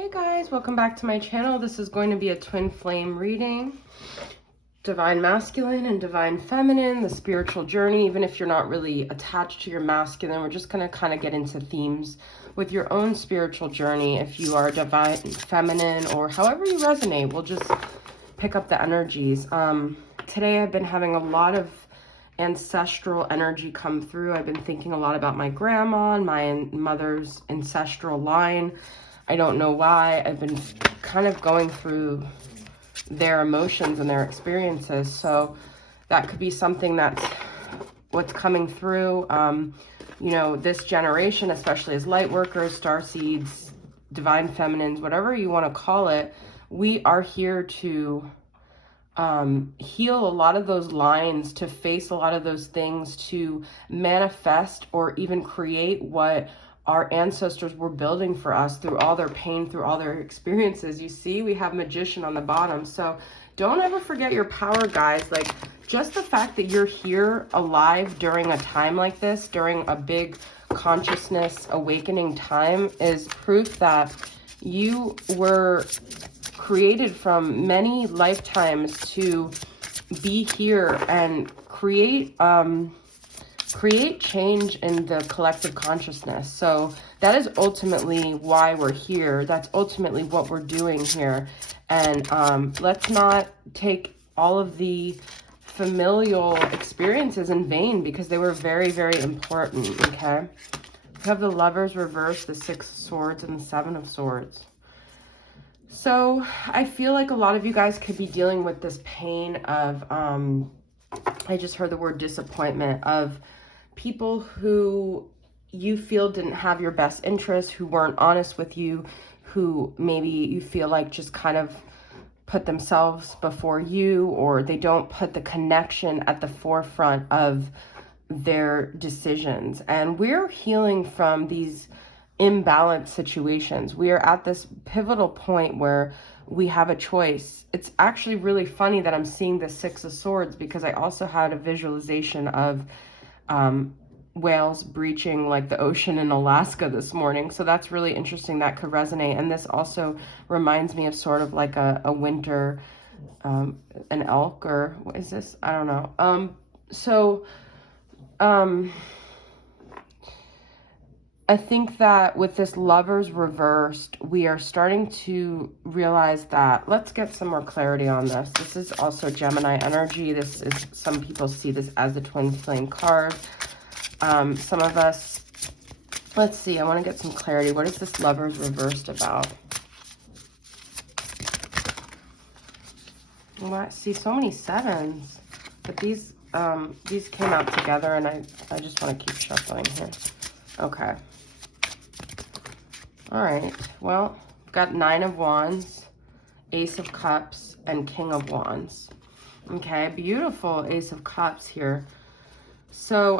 Hey guys, welcome back to my channel. This is going to be a twin flame reading. Divine masculine and divine feminine, the spiritual journey. Even if you're not really attached to your masculine, we're just going to kind of get into themes with your own spiritual journey. If you are divine feminine or however you resonate, we'll just pick up the energies. Today I've been having a lot of ancestral energy come through. I've been thinking a lot about my grandma and my mother's ancestral line. I don't know why. I've been kind of going through their emotions and their experiences. So that could be something that's what's coming through. You know, this generation, especially as light workers, starseeds, divine feminines, whatever you want to call it, we are here to heal a lot of those lines, to face a lot of those things, to manifest or even create what our ancestors were building for us through all their pain, through all their experiences. You see, we have Magician on the bottom. So don't ever forget your power, guys. Like, just the fact that you're here alive during a time like this, during a big consciousness awakening time, is proof that you were created from many lifetimes to be here and create change in the collective consciousness. So that is ultimately why we're here. That's ultimately what we're doing here. And let's not take all of the familial experiences in vain, because they were very, very important, okay? We have the Lovers reversed, the Six of Swords, and the Seven of Swords. So I feel like a lot of you guys could be dealing with this pain of, I just heard the word disappointment, of people who you feel didn't have your best interests, who weren't honest with you, who maybe you feel like just kind of put themselves before you, or they don't put the connection at the forefront of their decisions. And we're healing from these imbalanced situations. We are at this pivotal point where we have a choice. It's actually really funny that I'm seeing the Six of Swords, because I also had a visualization of whales breaching like the ocean in Alaska this morning. So that's really interesting. That could resonate. And this also reminds me of sort of like a winter, an elk, or what is this? I don't know. I think that with this Lovers reversed, we are starting to realize that, let's get some more clarity on this. This is also Gemini energy. This is, some people see this as the twin flame card. Some of us, let's see, I want to get some clarity. What is this Lovers reversed about? Well, I see so many sevens, but these came out together, and I just want to keep shuffling here. Okay. All right, well, got Nine of Wands, Ace of Cups, and King of Wands. Okay, beautiful Ace of Cups here. So,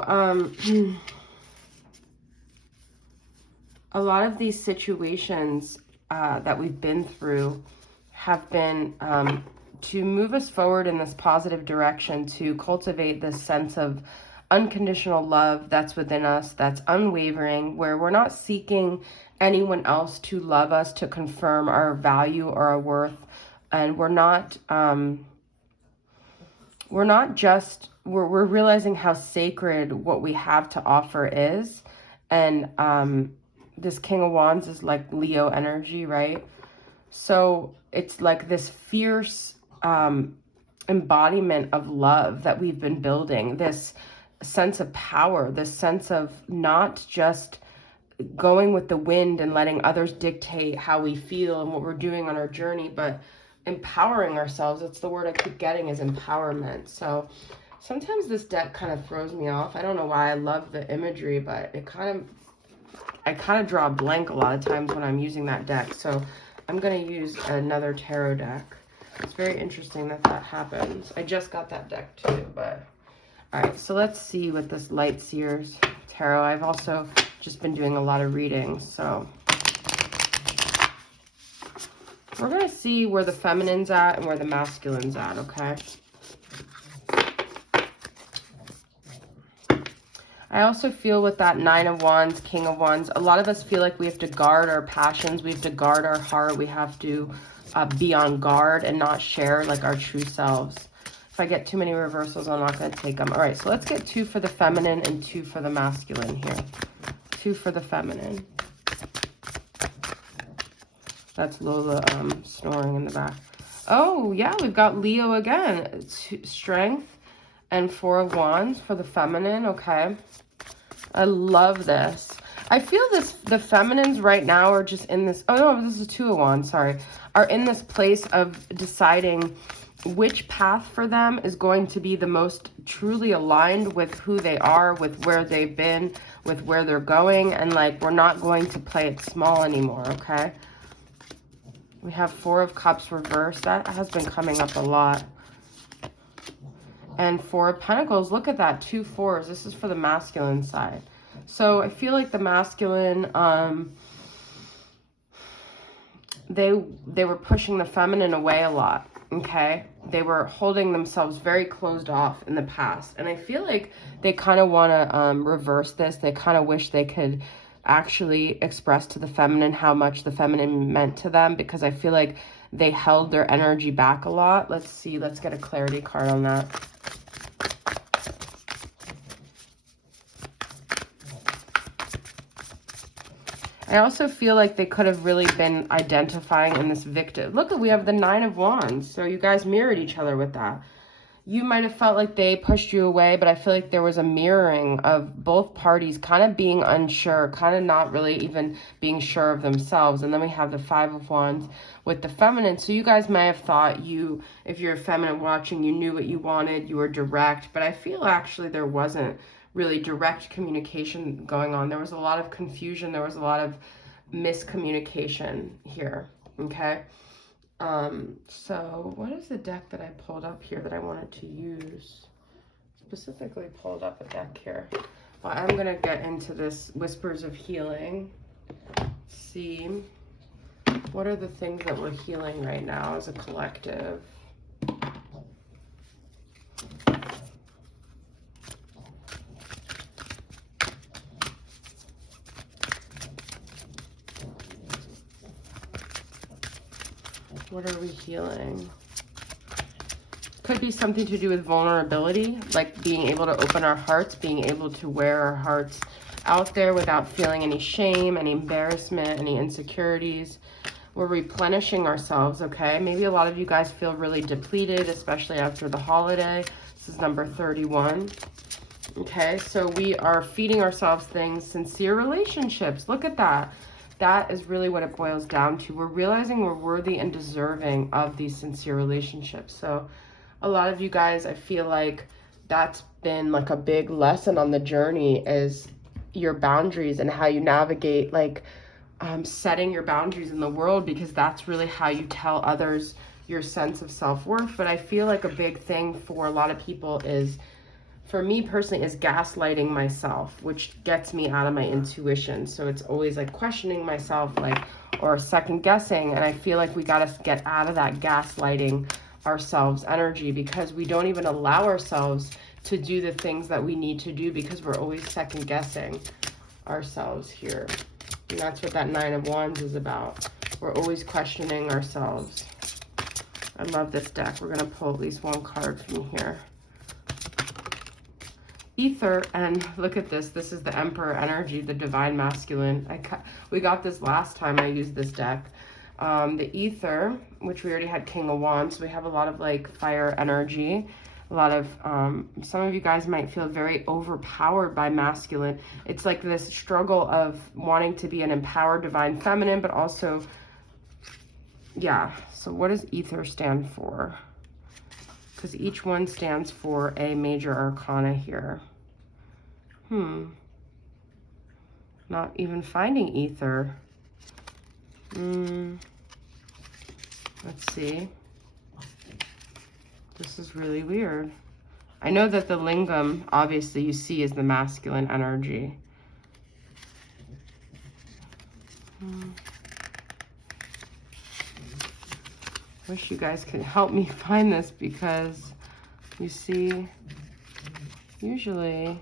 a lot of these situations that we've been through have been to move us forward in this positive direction, to cultivate this sense of unconditional love that's within us, that's unwavering, where we're not seeking anyone else to love us, to confirm our value or our worth. And we're realizing how sacred what we have to offer is. And this King of Wands is like Leo energy, right? So it's like this fierce embodiment of love that we've been building, this sense of power, this sense of not just going with the wind and letting others dictate how we feel and what we're doing on our journey, but empowering ourselves. That's the word I keep getting, is empowerment. So sometimes this deck kind of throws me off. I don't know why. I love the imagery, but I kind of draw a blank a lot of times when I'm using that deck. So I'm going to use another tarot deck. It's very interesting that that happens. I just got that deck too, but all right, so let's see what this Light Seers Tarot. I've also just been doing a lot of readings, so we're going to see where the feminine's at and where the masculine's at, okay? I also feel with that Nine of Wands, King of Wands, a lot of us feel like we have to guard our passions. We have to guard our heart. We have to be on guard and not share like our true selves. If I get too many reversals, I'm not going to take them. All right, so let's get 2 for the feminine and 2 for the masculine here. 2 for the feminine. That's Lola snoring in the back. Oh, yeah, we've got Leo again. Strength and 4 of Wands for the feminine. Okay. I love this. I feel the feminines right now are just in this, oh no, this is 2 of Wands, sorry, are in this place of deciding which path for them is going to be the most truly aligned with who they are, with where they've been, with where they're going, and like, we're not going to play it small anymore, okay? We have 4 of Cups reversed. That has been coming up a lot. And 4 of Pentacles, look at that, 2 4s. This is for the masculine side. So I feel like the masculine, they were pushing the feminine away a lot, okay? They were holding themselves very closed off in the past. And I feel like they kind of want to reverse this. They kind of wish they could actually express to the feminine how much the feminine meant to them, because I feel like they held their energy back a lot. Let's see, let's get a clarity card on that. I also feel like they could have really been identifying in this victim. Look, we have the 9 of Wands. So you guys mirrored each other with that. You might have felt like they pushed you away, but I feel like there was a mirroring of both parties kind of being unsure, kind of not really even being sure of themselves. And then we have the 5 of Wands with the feminine. So you guys may have thought if you're a feminine watching, you knew what you wanted, you were direct. But I feel actually there wasn't really direct communication going on. There was a lot of confusion. There was a lot of miscommunication here, okay? So what is the deck that I pulled up here that I wanted to use? Specifically pulled up a deck here. Well, I'm going to get into this Whispers of Healing. See, what are the things that we're healing right now as a collective? What are we healing? Could be something to do with vulnerability, like being able to open our hearts, being able to wear our hearts out there without feeling any shame, any embarrassment, any insecurities. We're replenishing ourselves, okay? Maybe a lot of you guys feel really depleted, especially after the holiday. This is number 31. Okay, so we are feeding ourselves things, sincere relationships. Look at that. That is really what it boils down to. We're realizing we're worthy and deserving of these sincere relationships. So a lot of you guys, I feel like that's been like a big lesson on the journey, is your boundaries and how you navigate, like setting your boundaries in the world, because that's really how you tell others your sense of self-worth. But I feel like a big thing for a lot of people is, for me personally, is gaslighting myself, which gets me out of my intuition. So it's always like questioning myself, like, or second guessing. And I feel like we got to get out of that gaslighting ourselves energy, because we don't even allow ourselves to do the things that we need to do, because we're always second guessing ourselves here. And that's what that 9 of Wands is about. We're always questioning ourselves. I love this deck. We're going to pull at least one card from here. Ether, and look at this. This is the Emperor energy, the divine masculine. We got this last time I used this deck. The Ether, which we already had King of Wands. So we have a lot of like fire energy. A lot of, some of you guys might feel very overpowered by masculine. It's like this struggle of wanting to be an empowered divine feminine, but also, yeah. So what does Ether stand for? Because each one stands for a major arcana here. Not even finding Ether. Let's see. This is really weird. I know that the lingam, obviously, you see is the masculine energy. Wish you guys could help me find this, because you see, usually,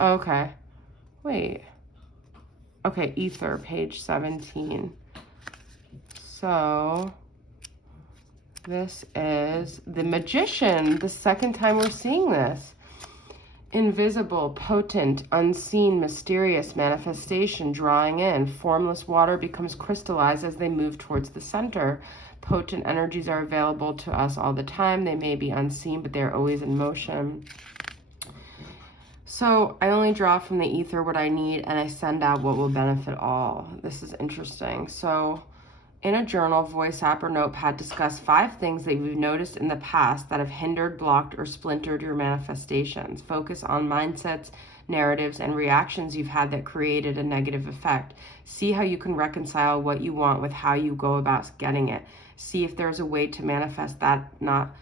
Okay. Wait. Okay, ether, page 17. So this is the Magician, the second time we're seeing this. Invisible, potent, unseen, mysterious manifestation drawing in. Formless water becomes crystallized as they move towards the center. Potent energies are available to us all the time. They may be unseen, but they're always in motion. So I only draw from the ether what I need, and I send out what will benefit all. This is interesting. So in a journal, voice app, or notepad, discuss 5 things that you've noticed in the past that have hindered, blocked, or splintered your manifestations. Focus on mindsets, narratives, and reactions you've had that created a negative effect. See how you can reconcile what you want with how you go about getting it. See if there's a way to manifest that not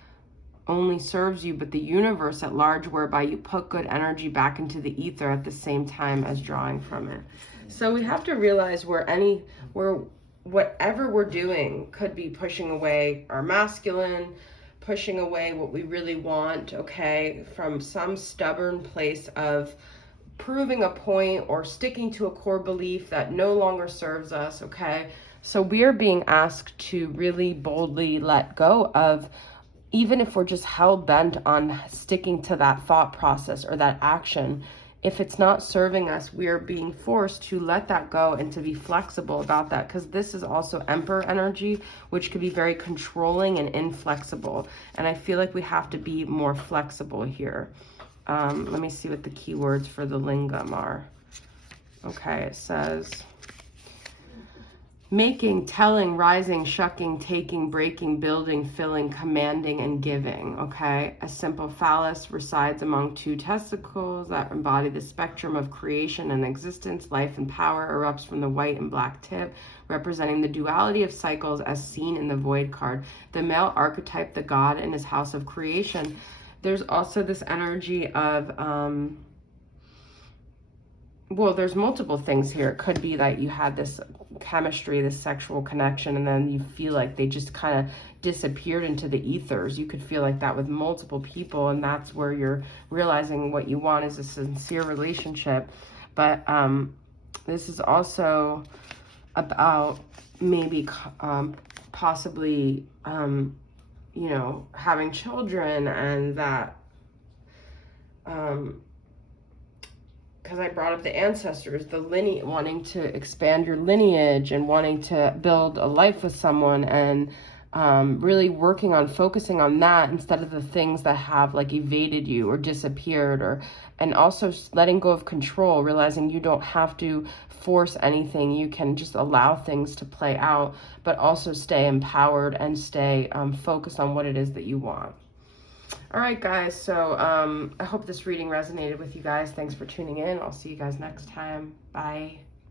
only serves you, but the universe at large, whereby you put good energy back into the ether at the same time as drawing from it. So we have to realize whatever we're doing could be pushing away our masculine, pushing away what we really want, okay, from some stubborn place of proving a point or sticking to a core belief that no longer serves us, okay? So we are being asked to really boldly let go of, even if we're just hell-bent on sticking to that thought process or that action, if it's not serving us, we are being forced to let that go and to be flexible about that, because this is also Emperor energy, which could be very controlling and inflexible. And I feel like we have to be more flexible here. Let me see what the keywords for the lingam are. Okay, it says making, telling, rising, shucking, taking, breaking, building, filling, commanding, and giving, okay? A simple phallus resides among 2 testicles that embody the spectrum of creation and existence. Life and power erupts from the white and black tip, representing the duality of cycles as seen in the Void card. The male archetype, the god in his house of creation. There's also this energy of, well, there's multiple things here. It could be that you had this chemistry, this sexual connection, and then you feel like they just kind of disappeared into the ethers. You could feel like that with multiple people, and that's where you're realizing what you want is a sincere relationship. But this is also about maybe possibly, you know, having children, and that, because I brought up the ancestors, the lineage, wanting to expand your lineage and wanting to build a life with someone, and really working on focusing on that instead of the things that have like evaded you or disappeared, or, and also letting go of control, realizing you don't have to force anything. You can just allow things to play out, but also stay empowered and stay focused on what it is that you want. All right, guys, so I hope this reading resonated with you guys. Thanks for tuning in. I'll see you guys next time. Bye.